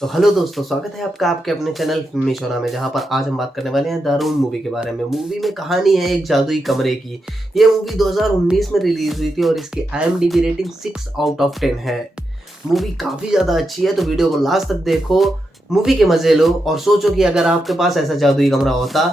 तो हेलो दोस्तों, स्वागत है आपका आपके अपने चैनल फिल्मी शोना में, जहां पर आज हम बात करने वाले हैं द रूम मूवी के बारे में। मूवी में कहानी है एक जादुई कमरे की। ये मूवी 2019 में रिलीज हुई थी और इसकी IMDb रेटिंग 6 आउट ऑफ 10 है। मूवी काफ़ी ज़्यादा अच्छी है, तो वीडियो को लास्ट तक देखो, मूवी के मज़े लो और सोचो कि अगर आपके पास ऐसा जादुई कमरा होता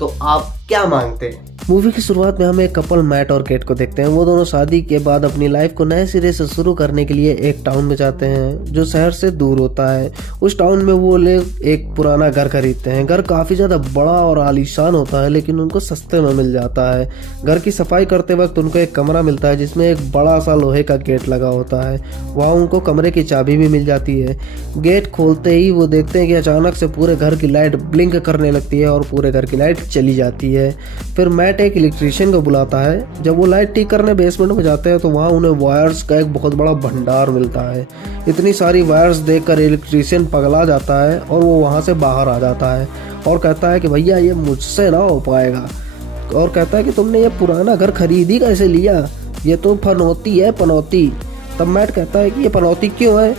तो आप क्या मांगते। मूवी की शुरुआत में हम एक कपल मैट और केट को देखते हैं। वो दोनों शादी के बाद अपनी लाइफ को नए सिरे से शुरू करने के लिए एक टाउन में जाते हैं जो शहर से दूर होता है। उस टाउन में वो लोग एक पुराना घर खरीदते हैं। घर काफ़ी ज़्यादा बड़ा और आलीशान होता है, लेकिन उनको सस्ते में मिल जाता है। घर की सफाई करते वक्त उनको एक कमरा मिलता है जिसमें एक बड़ा सा लोहे का गेट लगा होता है। वहाँ उनको कमरे की चाबी भी मिल जाती है। गेट खोलते ही वो देखते हैं कि अचानक से पूरे घर की लाइट ब्लिंक करने लगती है और पूरे घर की लाइट चली जाती है। फिर मैट एक इलेक्ट्रीशियन को बुलाता है। जब वो लाइट ठीक करने बेसमेंट में जाते हैं तो वहाँ उन्हें वायर्स का एक बहुत बड़ा भंडार मिलता है। इतनी सारी वायर्स देखकर इलेक्ट्रीशियन पगला जाता है और वो वहाँ से बाहर आ जाता है और कहता है कि भैया ये मुझसे ना हो पाएगा, और कहता है कि तुमने ये पुराना घर खरीद ही कैसे लिया, ये तो पनौती है, पनौती। तब मैट कहता है कि ये पनौती क्यों है।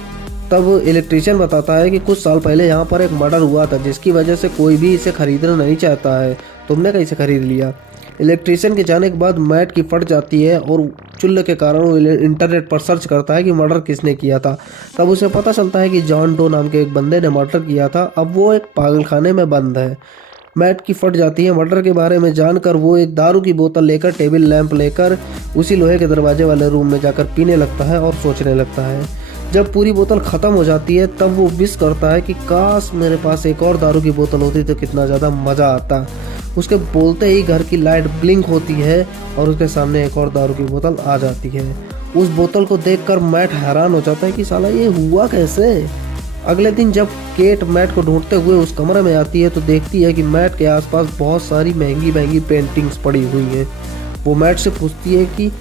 तब इलेक्ट्रीशियन बताता है कि कुछ साल पहले यहाँ पर एक मर्डर हुआ था जिसकी वजह से कोई भी इसे खरीदना नहीं चाहता है, तुमने कैसे खरीद लिया। इलेक्ट्रीशियन के जाने के बाद मैट की फट जाती है और चुल्ल के कारण वो इंटरनेट पर सर्च करता है कि मर्डर किसने किया था। तब उसे पता चलता है कि जॉन डो नाम के एक बंदे ने मर्डर किया था। अब वो एक पागलखाने में बंद है। मैट की फट जाती है। मर्डर के बारे में जानकर वो एक दारू की बोतल लेकर टेबल लैंप लेकर उसी लोहे के दरवाजे वाले रूम में जाकर पीने लगता है और सोचने लगता है। जब पूरी बोतल ख़त्म हो जाती है तब वो विश करता है कि काश मेरे पास एक और दारू की बोतल होती तो कितना ज़्यादा मज़ा आता। उसके बोलते ही घर की लाइट ब्लिंक होती है और उसके सामने एक और दारू की बोतल आ जाती है। उस बोतल को देखकर मैट हैरान हो जाता है कि साला ये हुआ कैसे। अगले दिन जब केट मैट को ढूंढते हुए उस कमरे में आती है तो देखती है कि मैट के आसपास बहुत सारी महंगी महंगी पेंटिंग्स पड़ी हुई हैं। वो मैट से पूछती है कि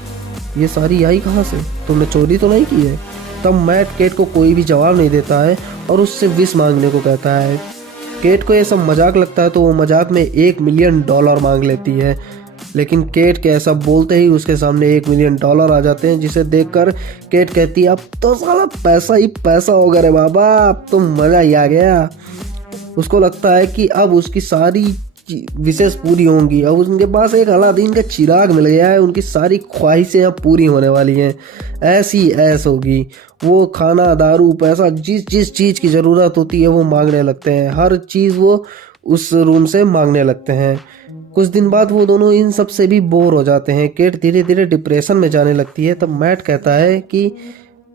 ये सारी आई कहाँ से, तुमने चोरी तो नहीं की है। तब मैट केट को कोई भी जवाब नहीं देता है और उससे विश मांगने को कहता है। केट को ये सब मजाक लगता है तो वो मजाक में $1 मिलियन मांग लेती है, लेकिन केट के ऐसा बोलते ही उसके सामने $1 मिलियन आ जाते हैं, जिसे देखकर केट कहती है अब तो साला पैसा ही पैसा होगा रे बाबा, अब तो मज़ा ही आ गया। उसको लगता है कि अब उसकी सारी विशेष पूरी होंगी। अब उनके पास एक अलादीन का चिराग मिल गया है, उनकी सारी ख्वाहिशें अब पूरी होने वाली हैं। ऐसी ऐस होगी। वो खाना, दारू, पैसा, जिस जिस चीज़ की ज़रूरत होती है वो मांगने लगते हैं। हर चीज़ वो उस रूम से मांगने लगते हैं। कुछ दिन बाद वो दोनों इन सब से भी बोर हो जाते हैं। केट धीरे धीरे डिप्रेशन में जाने लगती है। तब मैट कहता है कि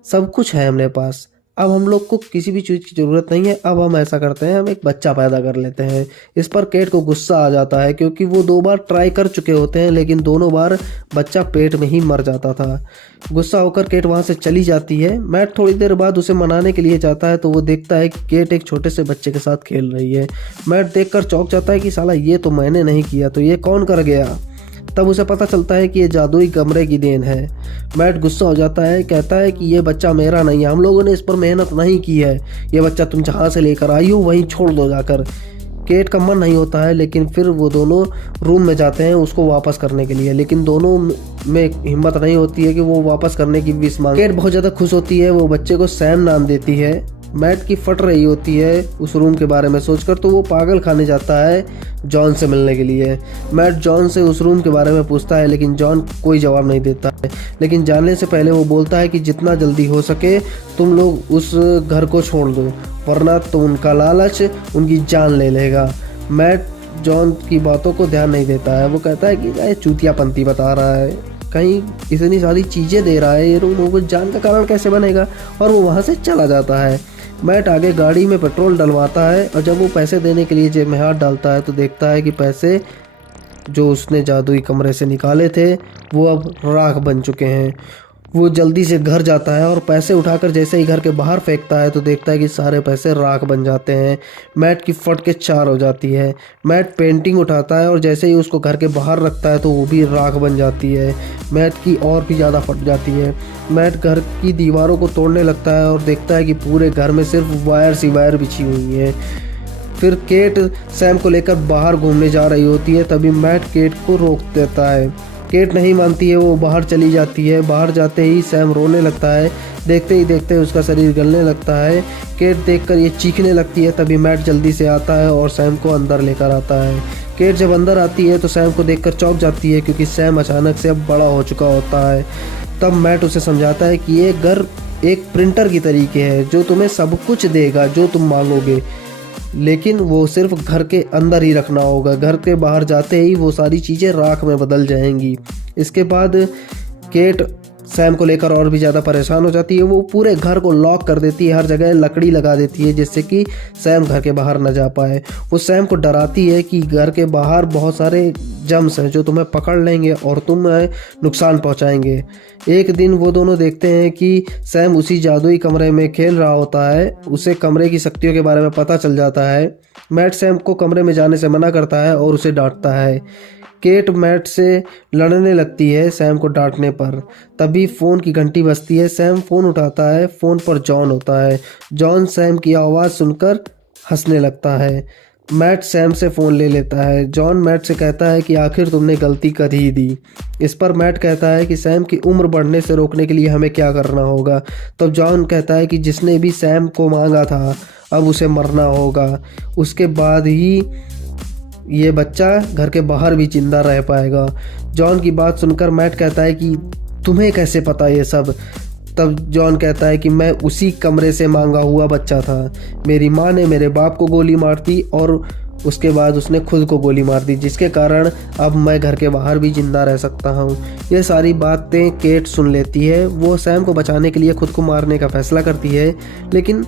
सब कुछ है हमारे पास, अब हम लोग को किसी भी चीज़ की ज़रूरत नहीं है, अब हम ऐसा करते हैं, हम एक बच्चा पैदा कर लेते हैं। इस पर केट को गुस्सा आ जाता है क्योंकि वो 2 बार ट्राई कर चुके होते हैं, लेकिन दोनों बार बच्चा पेट में ही मर जाता था। गुस्सा होकर केट वहाँ से चली जाती है। मैट थोड़ी देर बाद उसे मनाने के लिए जाता है तो वो देखता है कि केट एक छोटे से बच्चे के साथ खेल रही है। मैट देखकर चौंक जाता है कि साला ये तो मैंने नहीं किया, तो ये कौन कर गया। तब उसे पता चलता है कि ये जादुई कमरे की देन है। मैट गुस्सा हो जाता है, कहता है कि ये बच्चा मेरा नहीं है, हम लोगों ने इस पर मेहनत नहीं की है, ये बच्चा तुम जहाँ से लेकर आई हो वहीं छोड़ दो जाकर। केट का मन नहीं होता है, लेकिन फिर वो दोनों रूम में जाते हैं उसको वापस करने के लिए, लेकिन दोनों में हिम्मत नहीं होती है कि वो वापस करने की विश मांगे। केट बहुत ज़्यादा खुश होती है, वो बच्चे को सैम नाम देती है। मैट की फट रही होती है उस रूम के बारे में सोचकर, तो वो पागल खाने जाता है जॉन से मिलने के लिए। मैट जॉन से उस रूम के बारे में पूछता है, लेकिन जॉन कोई जवाब नहीं देता है। लेकिन जाने से पहले वो बोलता है कि जितना जल्दी हो सके तुम लोग उस घर को छोड़ दो, वरना तो उनका लालच उनकी जान ले लेगा। मैट जॉन की बातों को ध्यान नहीं देता है। वो कहता है कि चूतियापंती बता रहा है, कहीं इतनी सारी चीज़ें दे रहा है, ये रूम को जान का कारण कैसे बनेगा, और वो वहाँ से चला जाता है। मैट आगे गाड़ी में पेट्रोल डलवाता है और जब वो पैसे देने के लिए जेब में हाथ डालता है तो देखता है कि पैसे जो उसने जादुई कमरे से निकाले थे वो अब राख बन चुके हैं। वो जल्दी से घर जाता है और पैसे उठाकर जैसे ही घर के बाहर फेंकता है तो देखता है कि सारे पैसे राख बन जाते हैं। मैट की फट के 4 हो जाती है। मैट पेंटिंग उठाता है और जैसे ही उसको घर के बाहर रखता है तो वो भी राख बन जाती है। मैट की और भी ज़्यादा फट जाती है। मैट घर की दीवारों को तोड़ने लगता है और देखता है कि पूरे घर में सिर्फ वायर ही वायर बिछी हुई है। फिर केट सैम को लेकर बाहर घूमने जा रही होती है, तभी मैट केट को रोक देता है। केट नहीं मानती है, वो बाहर चली जाती है। बाहर जाते ही सैम रोने लगता है देखते ही देखते उसका शरीर गलने लगता है। केट देखकर ये चीखने लगती है, तभी मैट जल्दी से आता है और सैम को अंदर लेकर आता है। केट जब अंदर आती है तो सैम को देखकर चौंक जाती है, क्योंकि सैम अचानक से अब बड़ा हो चुका होता है। तब मैट उसे समझाता है कि ये घर एक प्रिंटर की तरीके है जो तुम्हें सब कुछ देगा जो तुम मांगोगे, लेकिन वो सिर्फ घर के अंदर ही रखना होगा। घर के बाहर जाते ही वो सारी चीज़ें राख में बदल जाएंगी। इसके बाद केट सैम को लेकर और भी ज़्यादा परेशान हो जाती है। वो पूरे घर को लॉक कर देती है, हर जगह लकड़ी लगा देती है जिससे कि सैम घर के बाहर न जा पाए। वो सैम को डराती है कि घर के बाहर बहुत सारे जम्स हैं जो तुम्हें पकड़ लेंगे और तुम्हें नुकसान पहुंचाएंगे। एक दिन वो दोनों देखते हैं कि सैम उसी जादुई कमरे में खेल रहा होता है। उसे कमरे की शक्तियों के बारे में पता चल जाता है। मैट सैम को कमरे में जाने से मना करता है और उसे डांटता है। केट मैट से लड़ने लगती है सैम को डांटने पर। तभी फ़ोन की घंटी बजती है। सैम फ़ोन उठाता है। फ़ोन पर जॉन होता है। जॉन सैम की आवाज़ सुनकर हंसने लगता है। मैट सैम से फ़ोन ले लेता है। जॉन मैट से कहता है कि आखिर तुमने गलती कर ही दी। इस पर मैट कहता है कि सैम की उम्र बढ़ने से रोकने के लिए हमें क्या करना होगा। तब जॉन कहता है कि जिसने भी सैम को मांगा था अब उसे मरना होगा, उसके बाद ही ये बच्चा घर के बाहर भी जिंदा रह पाएगा। जॉन की बात सुनकर मैट कहता है कि तुम्हें कैसे पता ये सब। तब जॉन कहता है कि मैं उसी कमरे से मांगा हुआ बच्चा था। मेरी माँ ने मेरे बाप को गोली मार दी और उसके बाद उसने खुद को गोली मार दी, जिसके कारण अब मैं घर के बाहर भी जिंदा रह सकता हूँ। ये सारी बातें केट सुन लेती है। वो सैम को बचाने के लिए खुद को मारने का फैसला करती है, लेकिन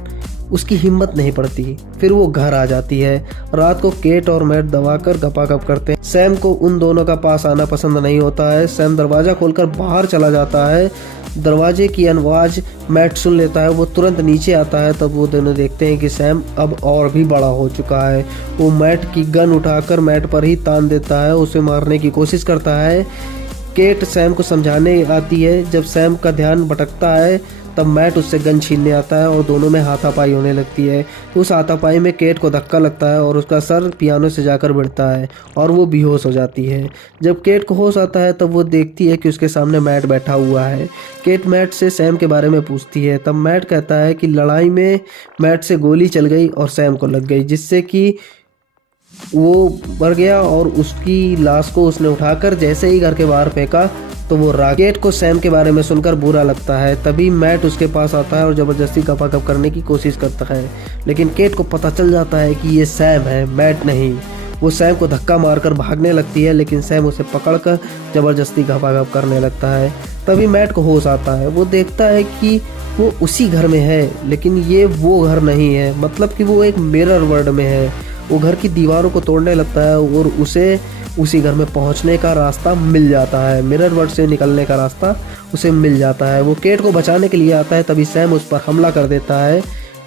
उसकी हिम्मत नहीं पड़ती। फिर वो घर आ जाती है। रात को केट और मैट दबाकर गपागप करते हैं। सैम को उन दोनों का पास आना पसंद नहीं होता है। सैम दरवाज़ा खोलकर बाहर चला जाता है। दरवाजे की आवाज़ मैट सुन लेता है। वो तुरंत नीचे आता है। तब वो दोनों देखते हैं कि सैम अब और भी बड़ा हो चुका है। वो मैट की गन उठाकर मैट पर ही तान देता है, उसे मारने की कोशिश करता है। केट सैम को समझाने आती है। जब सैम का ध्यान भटकता है तब मैट उससे गन छीनने आता है और दोनों में हाथापाई होने लगती है। उस हाथापाई में केट को धक्का लगता है और उसका सर पियानो से जाकर भिड़ता है और वो बेहोश हो जाती है। जब केट को होश आता है तब वो देखती है कि उसके सामने मैट बैठा हुआ है। केट मैट से सैम के बारे में पूछती है। तब मैट कहता है कि लड़ाई में मैट से गोली चल गई और सैम को लग गई, जिससे कि वो मर गया और उसकी लाश को उसने उठाकर जैसे ही घर के बाहर फेंका तो वो केट को सैम के बारे में सुनकर बुरा लगता है। तभी मैट उसके पास आता है और ज़बरदस्ती गपागप करने की कोशिश करता है, लेकिन केट को पता चल जाता है कि ये सैम है, मैट नहीं। वो सैम को धक्का मारकर भागने लगती है, लेकिन सैम उसे पकड़कर ज़बरदस्ती गपागप करने लगता है। तभी मैट को होश आता है। वो देखता है कि वो उसी घर में है, लेकिन ये वो घर नहीं है, मतलब कि वो एक मिरर वर्ल्ड में है। वो घर की दीवारों को तोड़ने लगता है और उसे उसी घर में पहुंचने का रास्ता मिल जाता है। मिरर वर्ल्ड से निकलने का रास्ता उसे मिल जाता है। वो केट को बचाने के लिए आता है, तभी सैम उस पर हमला कर देता है।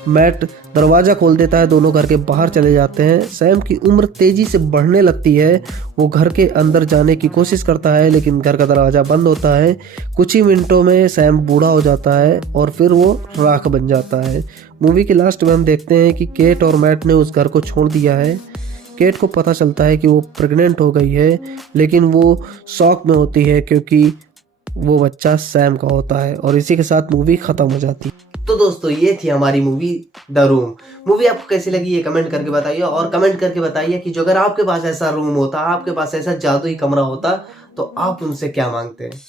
मैट दरवाज़ा खोल देता है। दोनों घर के बाहर चले जाते हैं। सैम की उम्र तेज़ी से बढ़ने लगती है। वो घर के अंदर जाने की कोशिश करता है, लेकिन घर का दरवाज़ा बंद होता है। कुछ ही मिनटों में सैम बूढ़ा हो जाता है और फिर वो राख बन जाता है। मूवी के लास्ट में हम देखते हैं कि केट और मैट ने उस घर को छोड़ दिया है। केट को पता चलता है कि वो प्रेग्नेंट हो गई है, लेकिन वो शॉक में होती है क्योंकि वो बच्चा सैम का होता है। और इसी के साथ मूवी ख़त्म हो जाती है। तो दोस्तों ये थी हमारी मूवी द रूम। मूवी आपको कैसी लगी ये कमेंट करके बताइए, और कमेंट करके बताइए कि जो अगर आपके पास ऐसा रूम होता, आपके पास ऐसा जादुई कमरा होता, तो आप उनसे क्या मांगते हैं।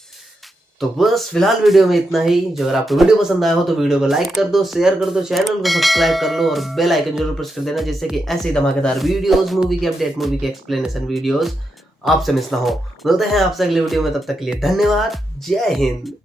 तो बस फिलहाल वीडियो में इतना ही। जो अगर आपको वीडियो पसंद आया हो तो वीडियो को लाइक कर दो, शेयर कर दो, चैनल को सब्सक्राइब कर लो और बेल आइकन जरूर प्रेस कर देना, जिससे कि ऐसे ही धमाकेदार वीडियोस, मूवी के अपडेट, मूवी के एक्सप्लेनेशन वीडियोस आपसे मिस ना हो। मिलते हैं आपसे अगले वीडियो में, तब तक के लिए धन्यवाद। जय हिंद।